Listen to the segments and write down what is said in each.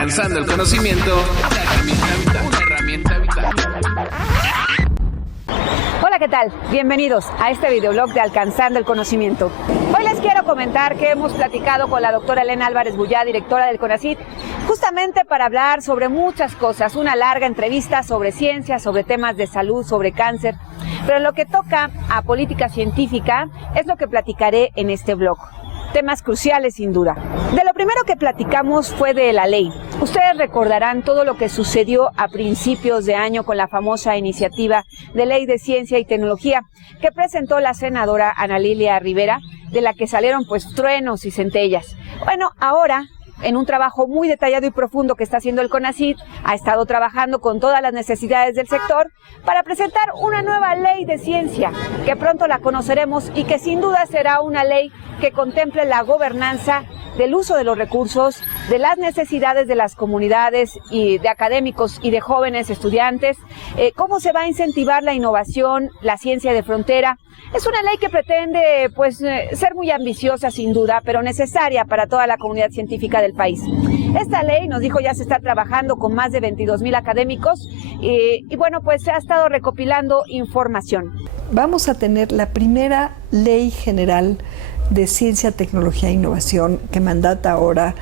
Alcanzando el conocimiento, una herramienta vital. Hola, ¿qué tal? Bienvenidos a este videoblog de Alcanzando el Conocimiento. Hoy les quiero comentar que hemos platicado con la doctora Elena Álvarez Bullá, directora del CONACYT, justamente para hablar sobre muchas cosas, una larga entrevista sobre ciencia, sobre temas de salud, sobre cáncer, pero en lo que toca a política científica es lo que platicaré en este blog. Temas cruciales sin duda. De lo primero que platicamos fue de la ley. Ustedes recordarán todo lo que sucedió a principios de año con la famosa iniciativa de ley de ciencia y tecnología que presentó la senadora Ana Lilia Rivera, de la que salieron pues truenos y centellas. Bueno, ahora, en un trabajo muy detallado y profundo que está haciendo el CONACYT, ha estado trabajando con todas las necesidades del sector para presentar una nueva ley de ciencia, que pronto la conoceremos y que sin duda será una ley que contemple la gobernanza del uso de los recursos, de las necesidades de las comunidades y de académicos y de jóvenes estudiantes, cómo se va a incentivar la innovación, la ciencia de frontera. Es una ley que pretende ser muy ambiciosa sin duda, pero necesaria para toda la comunidad científica del país. Esta ley, nos dijo, ya se está trabajando con más de 22,000 académicos y bueno, pues se ha estado recopilando información. Vamos a tener la primera ley general de ciencia, tecnología e innovación que mandata ahora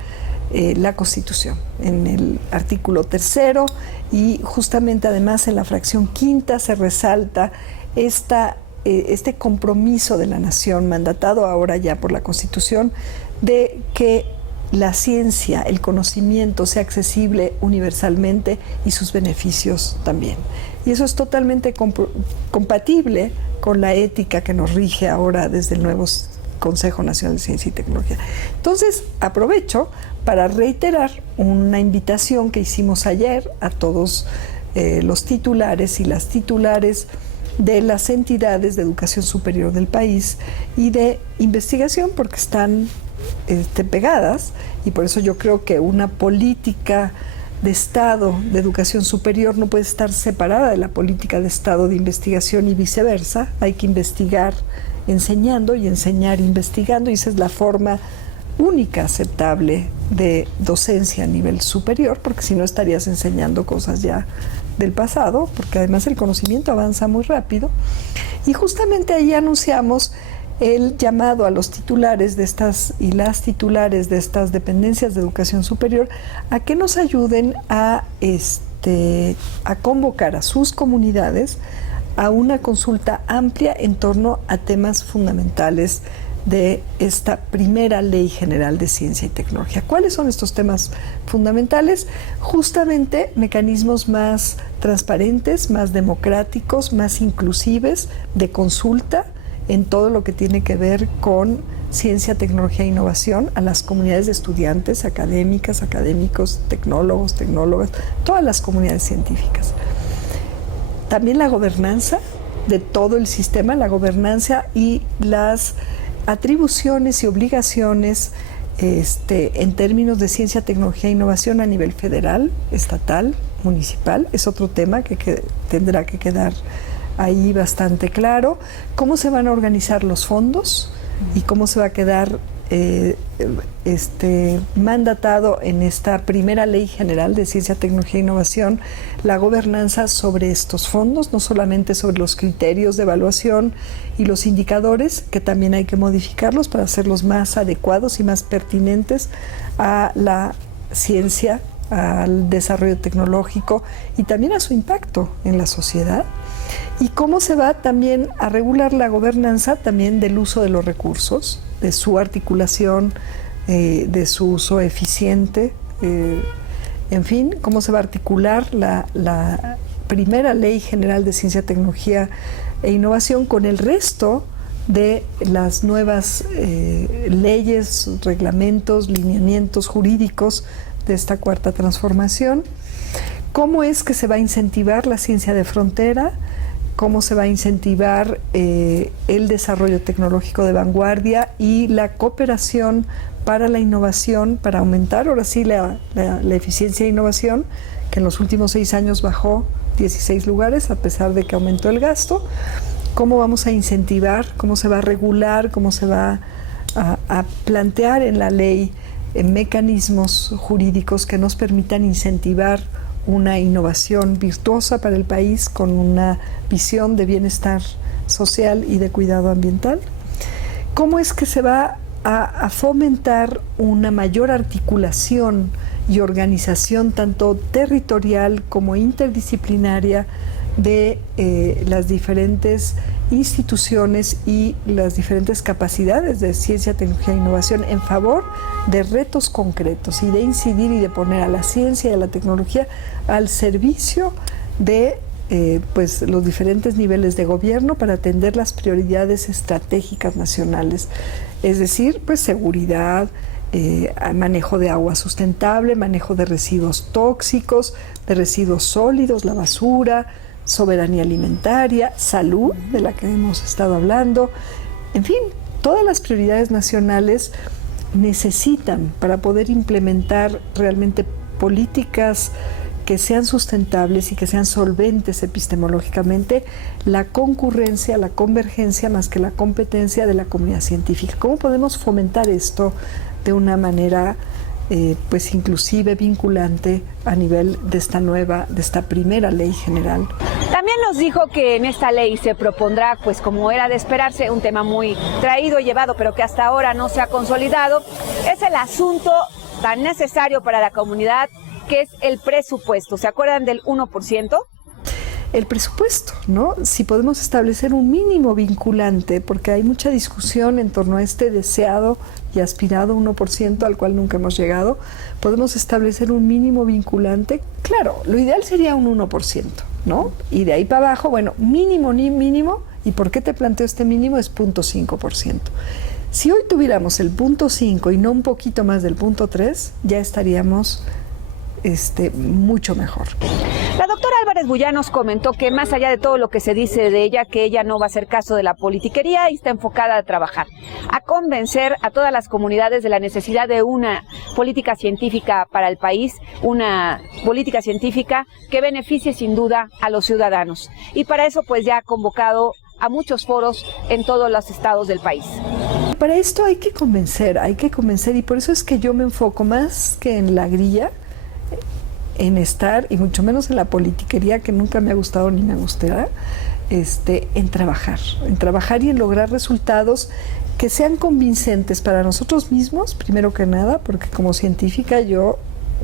la Constitución, en el artículo 3º, y justamente además en la fracción 5ª se resalta este compromiso de la nación, mandatado ahora ya por la Constitución, de que la ciencia, el conocimiento sea accesible universalmente y sus beneficios también. Y eso es totalmente compatible con la ética que nos rige ahora desde el nuevo Consejo Nacional de Ciencia y Tecnología. Entonces, aprovecho para reiterar una invitación que hicimos ayer a todos los titulares y las titulares de las entidades de educación superior del país y de investigación, porque están pegadas, y por eso yo creo que una política de Estado de educación superior no puede estar separada de la política de Estado de investigación y viceversa. Hay que investigar enseñando y enseñar investigando, y esa es la forma única aceptable de docencia a nivel superior, porque si no estarías enseñando cosas ya del pasado, porque además el conocimiento avanza muy rápido. Y justamente ahí anunciamos el llamado a los titulares de estas y las titulares de estas dependencias de educación superior a que nos ayuden a convocar a sus comunidades a una consulta amplia en torno a temas fundamentales de esta primera Ley General de Ciencia y Tecnología. ¿Cuáles son estos temas fundamentales? Justamente mecanismos más transparentes, más democráticos, más inclusives de consulta en todo lo que tiene que ver con ciencia, tecnología e innovación a las comunidades de estudiantes, académicas, académicos, tecnólogos, tecnólogas, todas las comunidades científicas. También la gobernanza de todo el sistema, la gobernanza y las atribuciones y obligaciones en términos de ciencia, tecnología e innovación a nivel federal, estatal, municipal. Es otro tema que tendrá que quedar ahí bastante claro. Cómo se van a organizar los fondos y cómo se va a quedar mandatado en esta primera Ley General de Ciencia, Tecnología e Innovación la gobernanza sobre estos fondos, no solamente sobre los criterios de evaluación y los indicadores, que también hay que modificarlos para hacerlos más adecuados y más pertinentes a la ciencia, al desarrollo tecnológico y también a su impacto en la sociedad. Y cómo se va también a regular la gobernanza también del uso de los recursos, de su articulación, de su uso eficiente, en fin, cómo se va a articular la primera Ley General de Ciencia, Tecnología e Innovación con el resto de las nuevas leyes, reglamentos, lineamientos jurídicos de esta cuarta transformación. ¿Cómo es que se va a incentivar la ciencia de frontera? ¿Cómo se va a incentivar el desarrollo tecnológico de vanguardia y la cooperación para la innovación, para aumentar ahora sí la eficiencia de innovación, que en los últimos 6 años bajó 16 lugares a pesar de que aumentó el gasto? ¿Cómo vamos a incentivar? ¿Cómo se va a regular? ¿Cómo se va a plantear en la ley mecanismos jurídicos que nos permitan incentivar una innovación virtuosa para el país con una visión de bienestar social y de cuidado ambiental. ¿Cómo es que se va a fomentar una mayor articulación y organización tanto territorial como interdisciplinaria de las diferentes instituciones y las diferentes capacidades de ciencia, tecnología e innovación en favor de retos concretos y de incidir y de poner a la ciencia y a la tecnología al servicio de pues los diferentes niveles de gobierno para atender las prioridades estratégicas nacionales, es decir, pues seguridad, manejo de agua sustentable, manejo de residuos tóxicos, de residuos sólidos, la basura, soberanía alimentaria, salud, de la que hemos estado hablando. En fin, todas las prioridades nacionales necesitan, para poder implementar realmente políticas que sean sustentables y que sean solventes epistemológicamente, la concurrencia, la convergencia más que la competencia de la comunidad científica. ¿Cómo podemos fomentar esto de una manera pues inclusive vinculante a nivel de esta primera ley general? También nos dijo que en esta ley se propondrá, pues como era de esperarse, un tema muy traído y llevado, pero que hasta ahora no se ha consolidado, es el asunto tan necesario para la comunidad, que es el presupuesto. ¿Se acuerdan del 1%? El presupuesto, ¿no? Si podemos establecer un mínimo vinculante, porque hay mucha discusión en torno a este deseado y aspirado 1% al cual nunca hemos llegado, podemos establecer un mínimo vinculante. Claro, lo ideal sería un 1%, ¿no? Y de ahí para abajo, bueno, mínimo ni mínimo, ¿y por qué te planteo este mínimo? Es 0.5%. Si hoy tuviéramos el 0.5 y no un poquito más del 0.3, ya estaríamos mucho mejor. La doctora Álvarez Bullá nos comentó que más allá de todo lo que se dice de ella, que ella no va a hacer caso de la politiquería y está enfocada a trabajar, a convencer a todas las comunidades de la necesidad de una política científica para el país, una política científica que beneficie sin duda a los ciudadanos. Y para eso pues ya ha convocado a muchos foros en todos los estados del país. Para esto hay que convencer y por eso es que yo me enfoco más que en la grilla, en estar, y mucho menos en la politiquería, que nunca me ha gustado ni me gustará, en trabajar y en lograr resultados que sean convincentes para nosotros mismos, primero que nada, porque como científica yo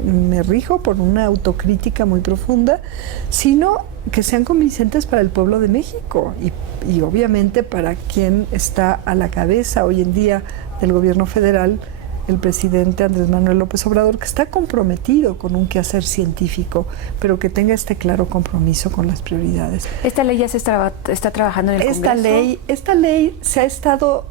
me rijo por una autocrítica muy profunda, sino que sean convincentes para el pueblo de México y obviamente para quien está a la cabeza hoy en día del gobierno federal, el presidente Andrés Manuel López Obrador, que está comprometido con un quehacer científico, pero que tenga este claro compromiso con las prioridades. ¿Esta ley ya se está trabajando en el Congreso? Esta ley se ha estado,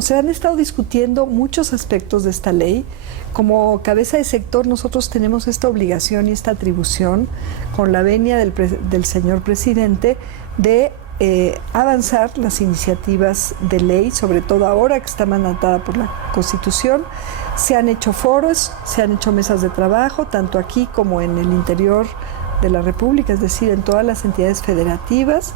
se han estado discutiendo muchos aspectos de esta ley. Como cabeza de sector nosotros tenemos esta obligación y esta atribución, con la venia del señor presidente, de avanzar las iniciativas de ley, sobre todo ahora que está mandatada por la Constitución. Se han hecho foros, se han hecho mesas de trabajo, tanto aquí como en el interior de la República, es decir, en todas las entidades federativas.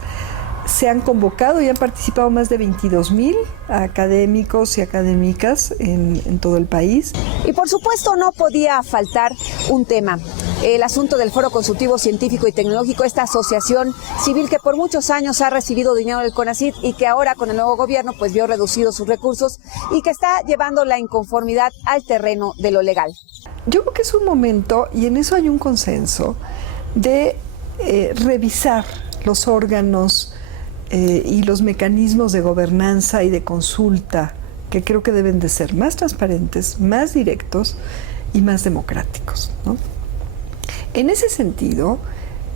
Se han convocado y han participado más de 22,000 académicos y académicas en todo el país. Y por supuesto no podía faltar un tema, el asunto del Foro Consultivo Científico y Tecnológico, esta asociación civil que por muchos años ha recibido dinero del CONACYT y que ahora con el nuevo gobierno pues vio reducidos sus recursos y que está llevando la inconformidad al terreno de lo legal. Yo creo que es un momento, y en eso hay un consenso, de revisar los órganos y los mecanismos de gobernanza y de consulta, que creo que deben de ser más transparentes, más directos y más democráticos, ¿no? En ese sentido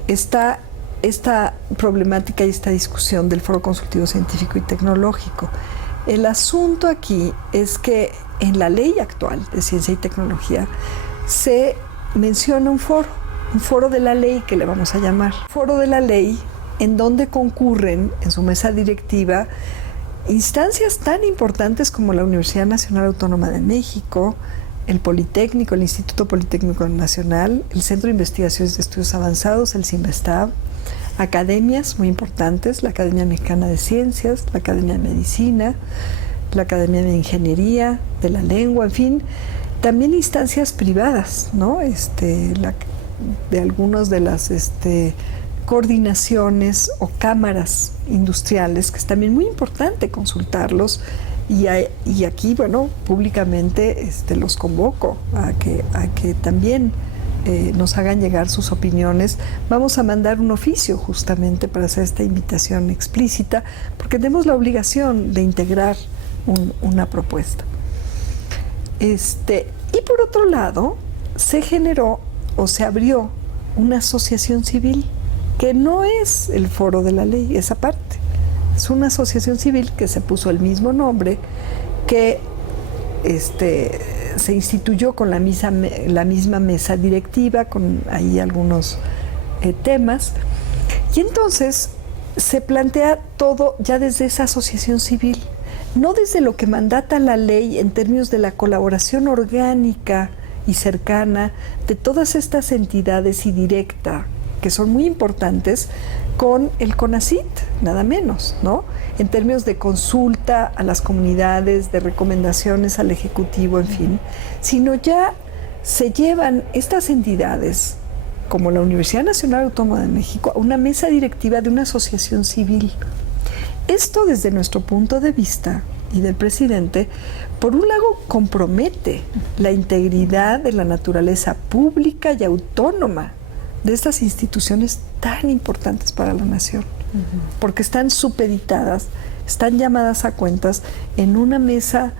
está esta problemática y esta discusión del Foro Consultivo Científico y Tecnológico. El asunto aquí es que en la ley actual de ciencia y tecnología se menciona un foro de la ley, que le vamos a llamar foro de la ley, en donde concurren en su mesa directiva instancias tan importantes como la Universidad Nacional Autónoma de México, el Politécnico, el Instituto Politécnico Nacional, el Centro de Investigaciones de Estudios Avanzados, el CINVESTAB, academias muy importantes, la Academia Mexicana de Ciencias, la Academia de Medicina, la Academia de Ingeniería, de la Lengua, en fin, también instancias privadas, ¿no? De algunas de las coordinaciones o cámaras industriales, que es también muy importante consultarlos, y aquí, bueno, públicamente los convoco a que también nos hagan llegar sus opiniones. Vamos a mandar un oficio justamente para hacer esta invitación explícita, porque tenemos la obligación de integrar una propuesta. Y por otro lado, se generó o se abrió una asociación civil, que no es el foro de la ley, esa parte. Es una asociación civil que se puso el mismo nombre, que se instituyó con la misma mesa directiva, con ahí algunos temas, y entonces se plantea todo ya desde esa asociación civil, no desde lo que mandata la ley en términos de la colaboración orgánica y cercana de todas estas entidades y directa, que son muy importantes, con el CONACYT, nada menos, ¿no? En términos de consulta a las comunidades, de recomendaciones al Ejecutivo, en fin, sino ya se llevan estas entidades, como la Universidad Nacional Autónoma de México, a una mesa directiva de una asociación civil. Esto, desde nuestro punto de vista y del presidente, por un lado compromete la integridad de la naturaleza pública y autónoma de estas instituciones tan importantes para la nación, porque están supeditadas, están llamadas a cuentas en una mesa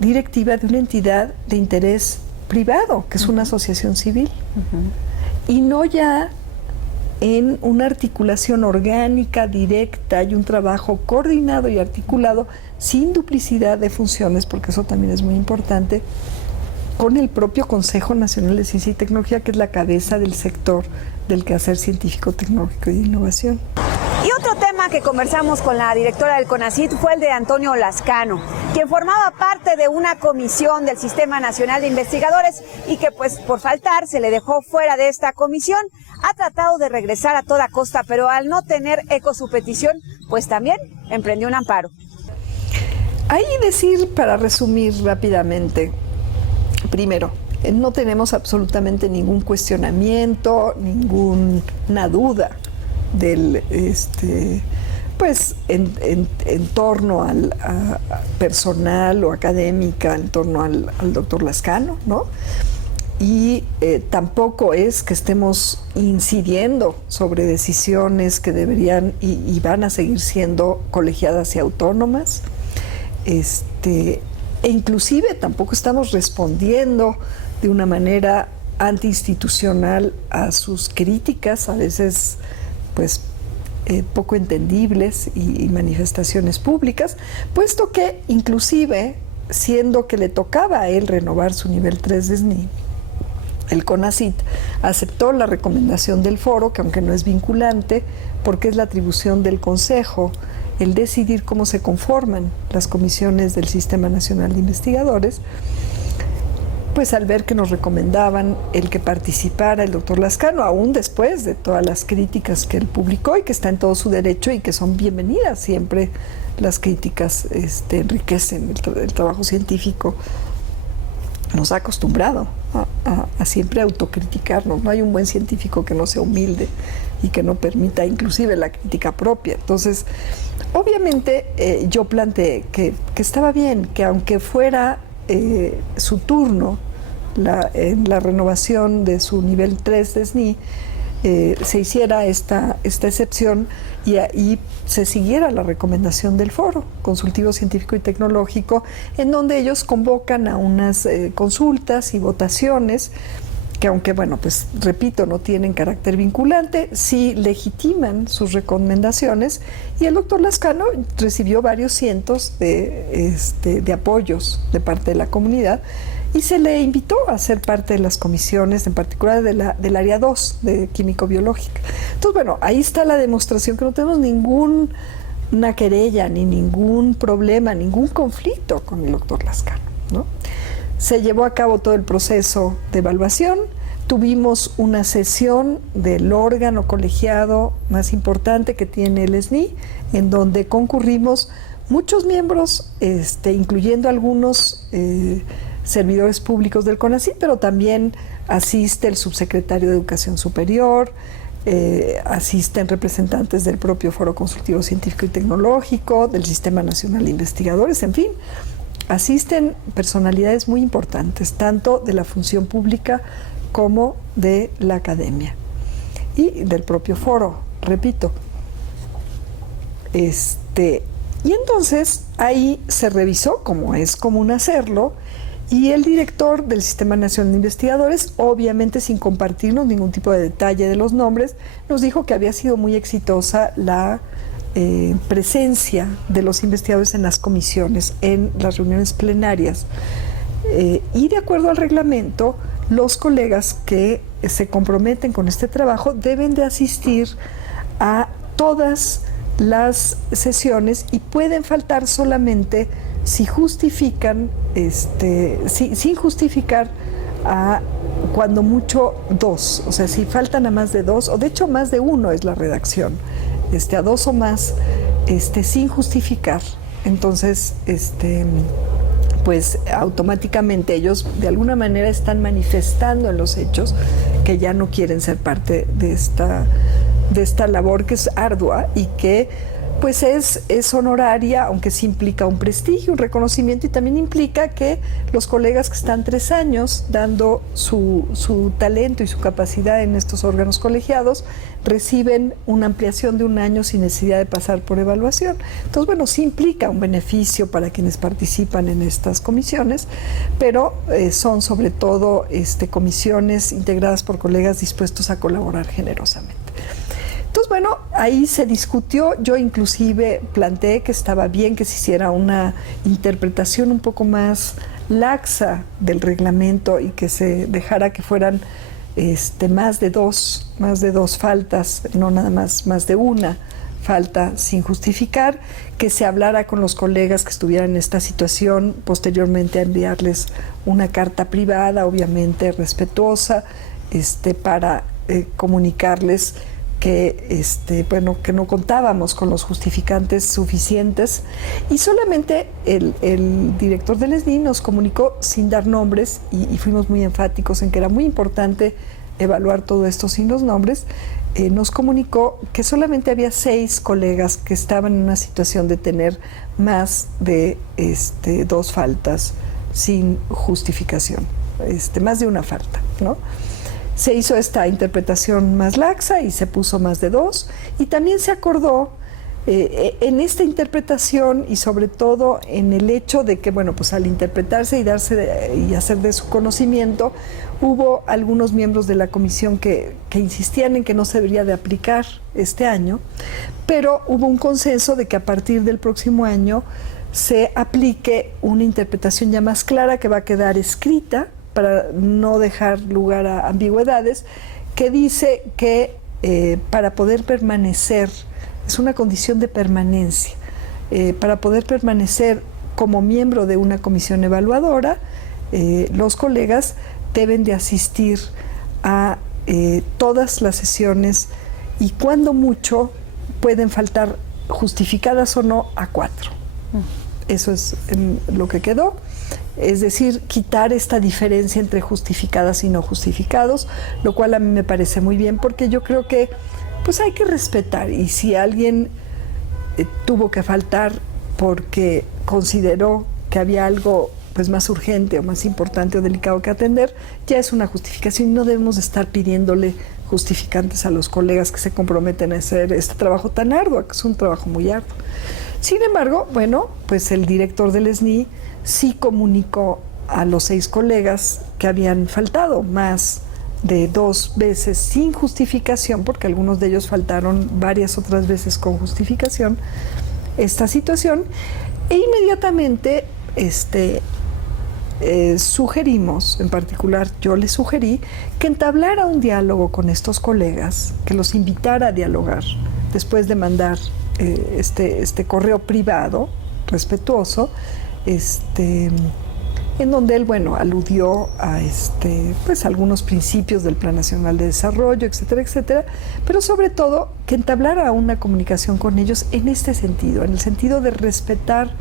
directiva de una entidad de interés privado, que es una asociación civil, y no ya en una articulación orgánica, directa, y un trabajo coordinado y articulado, sin duplicidad de funciones, porque eso también es muy importante, con el propio Consejo Nacional de Ciencia y Tecnología, que es la cabeza del sector del quehacer científico, tecnológico y de innovación. Y otro tema que conversamos con la directora del CONACYT fue el de Antonio Lascano, quien formaba parte de una comisión del Sistema Nacional de Investigadores y que, pues, por faltar se le dejó fuera de esta comisión. Ha tratado de regresar a toda costa, pero al no tener eco su petición, pues también emprendió un amparo. Ahí decir, para resumir rápidamente, primero, no tenemos absolutamente ningún cuestionamiento, ninguna duda del en torno al personal o académica, en torno al doctor Lascano, ¿no? Y tampoco es que estemos incidiendo sobre decisiones que deberían y van a seguir siendo colegiadas y autónomas. E inclusive tampoco estamos respondiendo de una manera antiinstitucional a sus críticas, a veces pues poco entendibles y manifestaciones públicas, puesto que inclusive, siendo que le tocaba a él renovar su nivel 3 de SNI, el CONACYT aceptó la recomendación del foro, que aunque no es vinculante, porque es la atribución del Consejo el decidir cómo se conforman las comisiones del Sistema Nacional de Investigadores, pues al ver que nos recomendaban el que participara el doctor Lascano, aún después de todas las críticas que él publicó y que está en todo su derecho y que son bienvenidas siempre, las críticas enriquecen el trabajo científico, nos ha acostumbrado a siempre autocriticarnos. No hay un buen científico que no sea humilde y que no permita inclusive la crítica propia. Entonces, obviamente yo planteé que estaba bien, que aunque fuera su turno en la renovación de su nivel 3 de SNI, se hiciera esta excepción y ahí se siguiera la recomendación del Foro Consultivo Científico y Tecnológico, en donde ellos convocan a unas consultas y votaciones que, aunque, bueno, pues repito, no tienen carácter vinculante, sí legitiman sus recomendaciones, y el doctor Lascano recibió varios cientos de apoyos de parte de la comunidad, y se le invitó a ser parte de las comisiones, en particular del área 2 de químico-biológica. Entonces, bueno, ahí está la demostración que no tenemos ninguna querella, ni ningún problema, ningún conflicto con el doctor Lascano, ¿no? Se llevó a cabo todo el proceso de evaluación, tuvimos una sesión del órgano colegiado más importante que tiene el SNI, en donde concurrimos muchos miembros, incluyendo algunos servidores públicos del CONACYT, pero también asiste el subsecretario de Educación Superior, asisten representantes del propio Foro Consultivo Científico y Tecnológico, del Sistema Nacional de Investigadores, en fin, asisten personalidades muy importantes, tanto de la función pública como de la academia y del propio foro, repito. Y entonces ahí se revisó, como es común hacerlo, y el director del Sistema Nacional de Investigadores, obviamente sin compartirnos ningún tipo de detalle de los nombres, nos dijo que había sido muy exitosa la presencia de los investigadores en las comisiones, en las reuniones plenarias. Y de acuerdo al reglamento, los colegas que se comprometen con este trabajo deben de asistir a todas las sesiones y pueden faltar solamente si justifican, sin justificar, a cuando mucho 2, o sea, si faltan a más de 2, o de hecho más de 1 es la redacción, a 2 o más, sin justificar. Entonces, pues automáticamente ellos de alguna manera están manifestando en los hechos que ya no quieren ser parte de esta labor que es ardua y que pues es honoraria, aunque sí implica un prestigio, un reconocimiento, y también implica que los colegas que están 3 años dando su talento y su capacidad en estos órganos colegiados reciben una ampliación de 1 año sin necesidad de pasar por evaluación. Entonces, bueno, sí implica un beneficio para quienes participan en estas comisiones, pero son sobre todo comisiones integradas por colegas dispuestos a colaborar generosamente. Entonces, bueno, ahí se discutió, yo inclusive planteé que estaba bien que se hiciera una interpretación un poco más laxa del reglamento y que se dejara que fueran más de dos faltas, no nada más de una falta sin justificar, que se hablara con los colegas que estuvieran en esta situación, posteriormente a enviarles una carta privada, obviamente respetuosa, para comunicarles que que no contábamos con los justificantes suficientes, y solamente el director del SNI nos comunicó sin dar nombres, y fuimos muy enfáticos en que era muy importante evaluar todo esto sin los nombres. Nos comunicó que solamente había 6 colegas que estaban en una situación de tener más de 2 faltas sin justificación, más de una falta, ¿no? Se hizo esta interpretación más laxa y se puso más de 2, y también se acordó en esta interpretación, y sobre todo en el hecho de que, bueno, pues al interpretarse y hacer de su conocimiento, hubo algunos miembros de la comisión que insistían en que no se debería de aplicar este año, pero hubo un consenso de que a partir del próximo año se aplique una interpretación ya más clara, que va a quedar escrita para no dejar lugar a ambigüedades, que dice que para poder permanecer, es una condición de permanencia, para poder permanecer como miembro de una comisión evaluadora, los colegas deben de asistir a todas las sesiones, y cuando mucho pueden faltar, justificadas o no, a 4. Eso es lo que quedó. Es decir, quitar esta diferencia entre justificadas y no justificados, lo cual a mí me parece muy bien, porque yo creo que pues hay que respetar, y si alguien tuvo que faltar porque consideró que había algo pues más urgente o más importante o delicado que atender, ya es una justificación, y no debemos estar pidiéndole justificantes a los colegas que se comprometen a hacer este trabajo tan arduo, que es un trabajo muy arduo. Sin embargo, bueno, pues el director del SNI sí comunicó a los 6 colegas que habían faltado más de 2 veces sin justificación, porque algunos de ellos faltaron varias otras veces con justificación, esta situación, e inmediatamente sugerimos, en particular yo les sugerí, que entablara un diálogo con estos colegas, que los invitara a dialogar después de mandar este correo privado respetuoso, en donde él, bueno, aludió a pues algunos principios del Plan Nacional de Desarrollo, etcétera, etcétera, pero sobre todo que entablara una comunicación con ellos en este sentido, en el sentido de respetar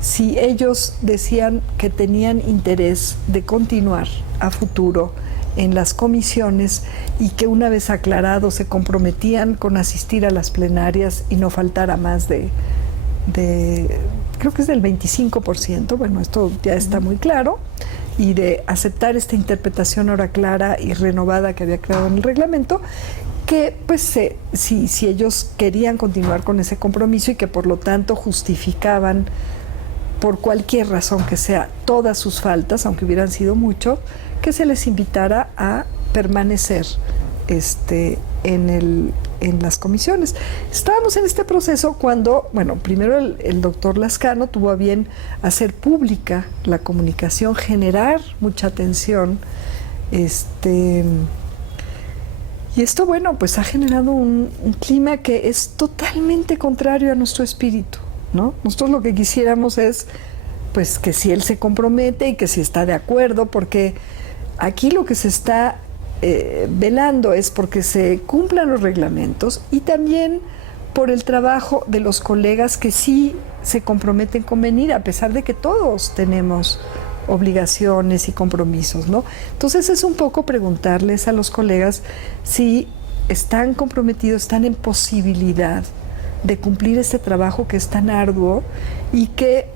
si ellos decían que tenían interés de continuar a futuro en las comisiones y que una vez aclarado se comprometían con asistir a las plenarias y no faltara más de creo que es del 25%, bueno, esto ya está muy claro, y de aceptar esta interpretación ahora clara y renovada que había creado en el reglamento, que pues si ellos querían continuar con ese compromiso y que por lo tanto justificaban por cualquier razón que sea todas sus faltas, aunque hubieran sido mucho, que se les invitara a permanecer en las comisiones. Estábamos en este proceso cuando, bueno, primero el doctor Lascano tuvo a bien hacer pública la comunicación, generar mucha atención, y esto, bueno, pues ha generado un clima que es totalmente contrario a nuestro espíritu, ¿no? Nosotros lo que quisiéramos es, pues, que si él se compromete y que si está de acuerdo, porque aquí lo que se está velando es porque se cumplan los reglamentos y también por el trabajo de los colegas que sí se comprometen con venir, a pesar de que todos tenemos obligaciones y compromisos, ¿no? Entonces es un poco preguntarles a los colegas si están comprometidos, están en posibilidad de cumplir este trabajo que es tan arduo y que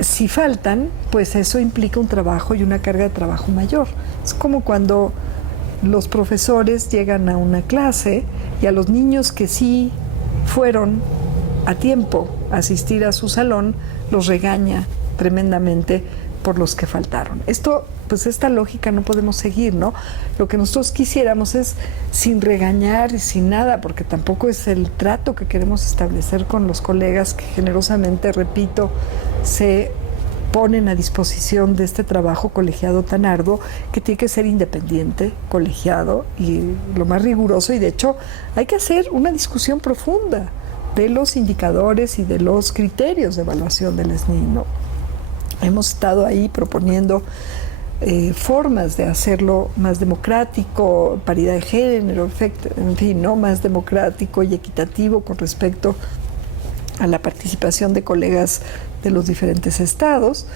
si faltan, pues eso implica un trabajo y una carga de trabajo mayor. Es como cuando los profesores llegan a una clase y a los niños que sí fueron a tiempo a asistir a su salón, los regaña tremendamente por los que faltaron. Esto, pues esta lógica no podemos seguir, ¿no? Lo que nosotros quisiéramos es sin regañar y sin nada, porque tampoco es el trato que queremos establecer con los colegas que generosamente, repito, se ponen a disposición de este trabajo colegiado tan arduo, que tiene que ser independiente, colegiado y lo más riguroso, y de hecho hay que hacer una discusión profunda de los indicadores y de los criterios de evaluación del SNI, ¿no? Hemos estado ahí proponiendo formas de hacerlo más democrático, paridad de género, en fin, ¿no? Más democrático y equitativo con respecto a la participación de colegas de los diferentes estados,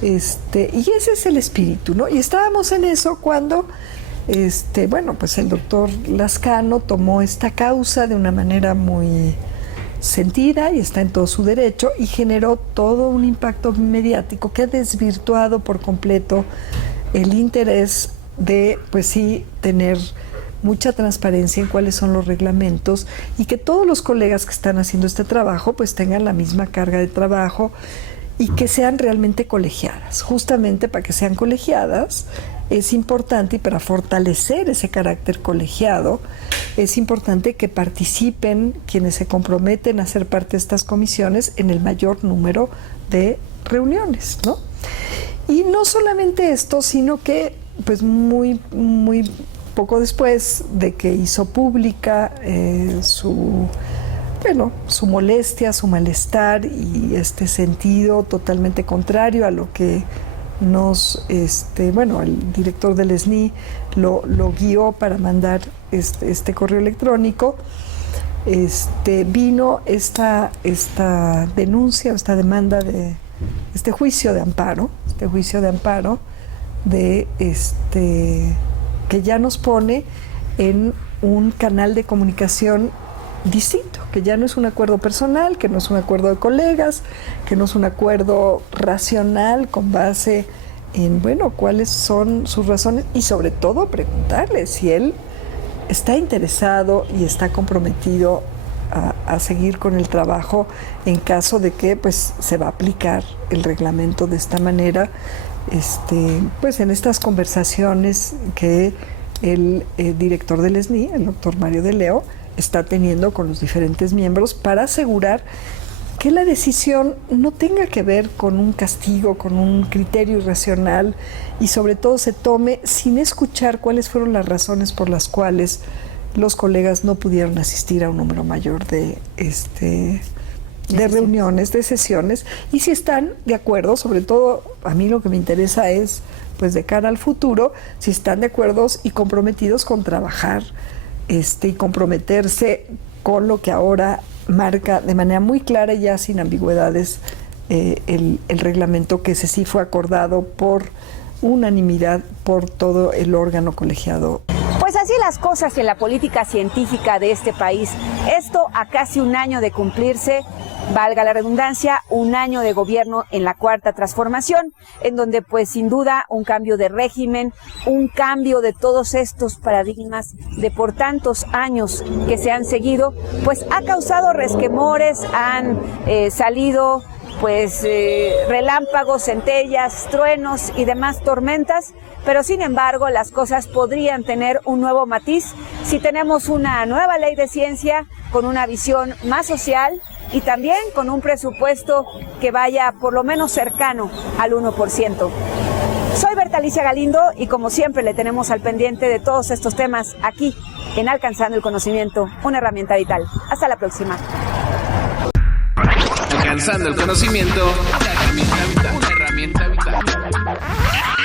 y ese es el espíritu, ¿no? Y estábamos en eso cuando, bueno, pues el doctor Lascano tomó esta causa de una manera muy sentida y está en todo su derecho y generó todo un impacto mediático que ha desvirtuado por completo el interés de, pues sí, tener mucha transparencia en cuáles son los reglamentos y que todos los colegas que están haciendo este trabajo pues tengan la misma carga de trabajo y que sean realmente colegiadas. Justamente para que sean colegiadas es importante, y para fortalecer ese carácter colegiado es importante que participen quienes se comprometen a ser parte de estas comisiones en el mayor número de reuniones, ¿no? Y no solamente esto, sino que pues muy poco después de que hizo pública su molestia, su malestar y este sentido totalmente contrario a lo que el director del SNI lo guió para mandar este correo electrónico, vino esta denuncia, esta demanda de este juicio de amparo que ya nos pone en un canal de comunicación distinto, que ya no es un acuerdo personal, que no es un acuerdo de colegas, que no es un acuerdo racional con base en, bueno, cuáles son sus razones y sobre todo preguntarle si él está interesado y está comprometido a seguir con el trabajo en caso de que pues se va a aplicar el reglamento de esta manera, pues en estas conversaciones que el director del SNI, el doctor Mario de Leo, está teniendo con los diferentes miembros para asegurar que la decisión no tenga que ver con un castigo, con un criterio irracional y sobre todo se tome sin escuchar cuáles fueron las razones por las cuales los colegas no pudieron asistir a un número mayor de reuniones, de sesiones, y si están de acuerdo, sobre todo a mí lo que me interesa es, pues de cara al futuro, si están de acuerdo y comprometidos con trabajar y comprometerse con lo que ahora marca de manera muy clara y ya sin ambigüedades el reglamento, que ese sí fue acordado por unanimidad por todo el órgano colegiado. Pues así las cosas en la política científica de este país. Esto a casi un año de cumplirse, valga la redundancia, un año de gobierno en la Cuarta Transformación, en donde pues sin duda un cambio de régimen, un cambio de todos estos paradigmas de por tantos años que se han seguido, pues ha causado resquemores, han salido pues relámpagos, centellas, truenos y demás tormentas, pero sin embargo las cosas podrían tener un nuevo matiz si tenemos una nueva ley de ciencia con una visión más social y también con un presupuesto que vaya por lo menos cercano al 1%. Soy Berta Alicia Galindo y como siempre le tenemos al pendiente de todos estos temas aquí en Alcanzando el Conocimiento, una herramienta vital. Hasta la próxima. Alcanzando el conocimiento, una herramienta vital.